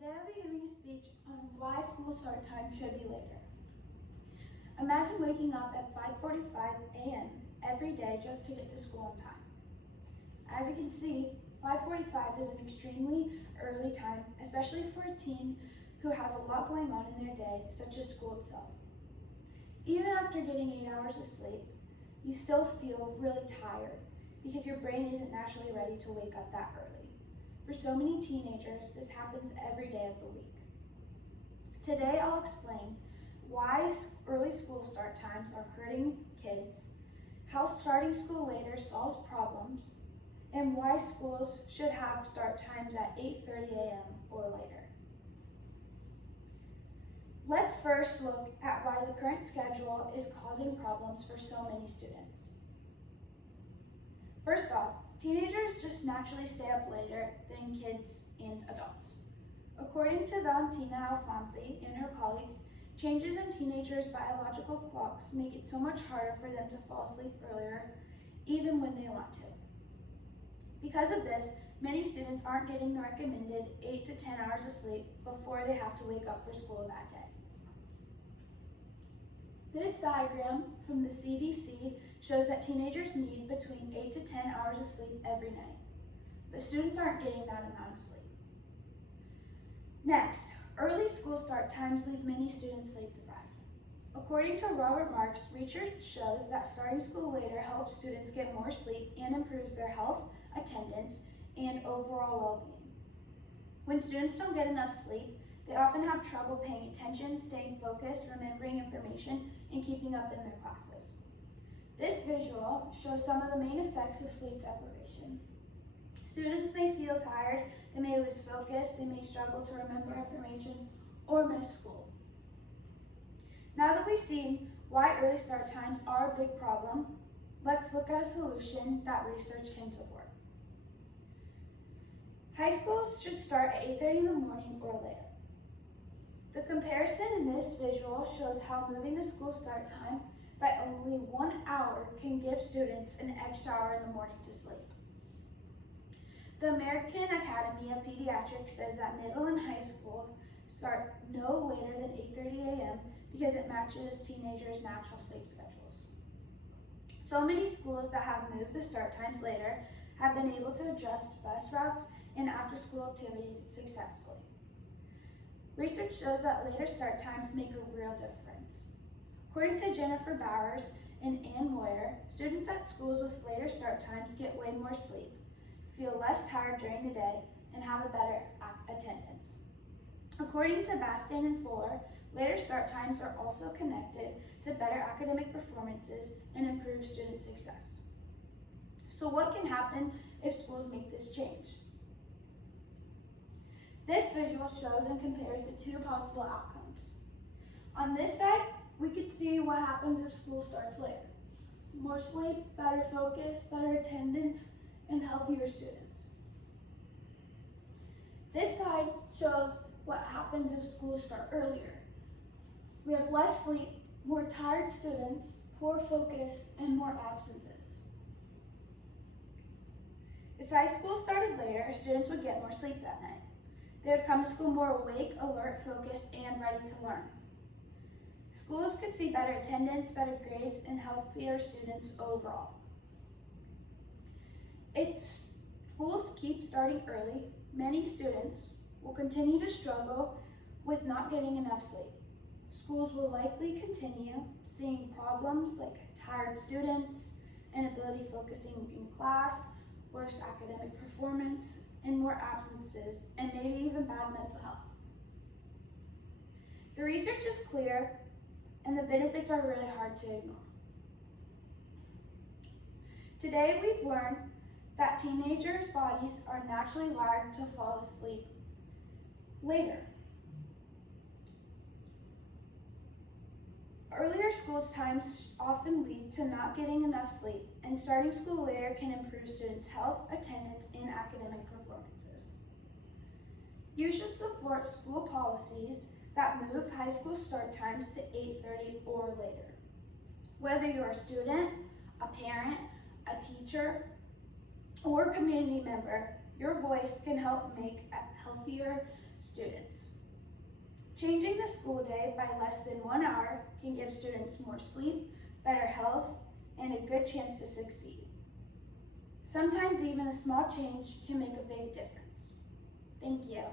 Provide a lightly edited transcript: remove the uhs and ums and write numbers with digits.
Today I'll be giving a speech on why school start time should be later. Imagine waking up at 5:45 a.m. every day just to get to school on time. As you can see, 5:45 is an extremely early time, especially for a teen who has a lot going on in their day, such as school itself. Even after getting 8 hours of sleep, you still feel really tired because your brain isn't naturally ready to wake up that early. For so many teenagers, this happens every day of the week. Today I'll explain why early school start times are hurting kids, how starting school later solves problems, and why schools should have start times at 8:30 a.m. or later. Let's first look at why the current schedule is causing problems for so many students. First off, teenagers just naturally stay up later than kids and adults. According to Valentina Alfonsi and her colleagues, changes in teenagers' biological clocks make it so much harder for them to fall asleep earlier, even when they want to. Because of this, many students aren't getting the recommended 8 to 10 hours of sleep before they have to wake up for school that day. This diagram from the CDC shows that teenagers need between 8 to 10 hours of sleep every night, but students aren't getting that amount of sleep. Next, early school start times leave many students sleep deprived. According to Robert Marks, research shows that starting school later helps students get more sleep and improves their health, attendance, and overall well-being. When students don't get enough sleep, they often have trouble paying attention, staying focused, remembering information, and keeping up in their classes. This visual shows some of the main effects of sleep deprivation. Students may feel tired, they may lose focus, they may struggle to remember information, or miss school. Now that we've seen why early start times are a big problem, let's look at a solution that research can support. High schools should start at 8:30 in the morning or later. The comparison in this visual shows how moving the school start time by only 1 hour can give students an extra hour in the morning to sleep. The American Academy of Pediatrics says that middle and high school start no later than 8:30 a.m. because it matches teenagers' natural sleep schedules. So many schools that have moved the start times later have been able to adjust bus routes and after-school activities successfully. Research shows that later start times make a real difference. According to Jennifer Bowers and Ann Moyer, students at schools with later start times get way more sleep, feel less tired during the day, and have a better attendance. According to Bastin and Fuller, later start times are also connected to better academic performances and improved student success. So what can happen if schools make this change? This visual shows and compares the two possible outcomes. On this side, we can see what happens if school starts later. More sleep, better focus, better attendance, and healthier students. This side shows what happens if schools start earlier. We have less sleep, more tired students, poor focus, and more absences. If high school started later, students would get more sleep that night. They would come to school more awake, alert, focused, and ready to learn. Schools could see better attendance, better grades, and healthier students overall. If schools keep starting early, many students will continue to struggle with not getting enough sleep. Schools will likely continue seeing problems like tired students, inability focusing in class, worse academic performance, and more absences, and maybe even bad mental health. The research is clear, and the benefits are really hard to ignore. Today we've learned that teenagers' bodies are naturally wired to fall asleep later. Earlier school times often lead to not getting enough sleep, and starting school later can improve students' health, attendance, and academic performances. You should support school policies that move high school start times to 8:30 or later. Whether you're a student, a parent, a teacher, or community member, your voice can help make a healthier students. Changing the school day by less than 1 hour can give students more sleep, better health, and a good chance to succeed. Sometimes even a small change can make a big difference. Thank you.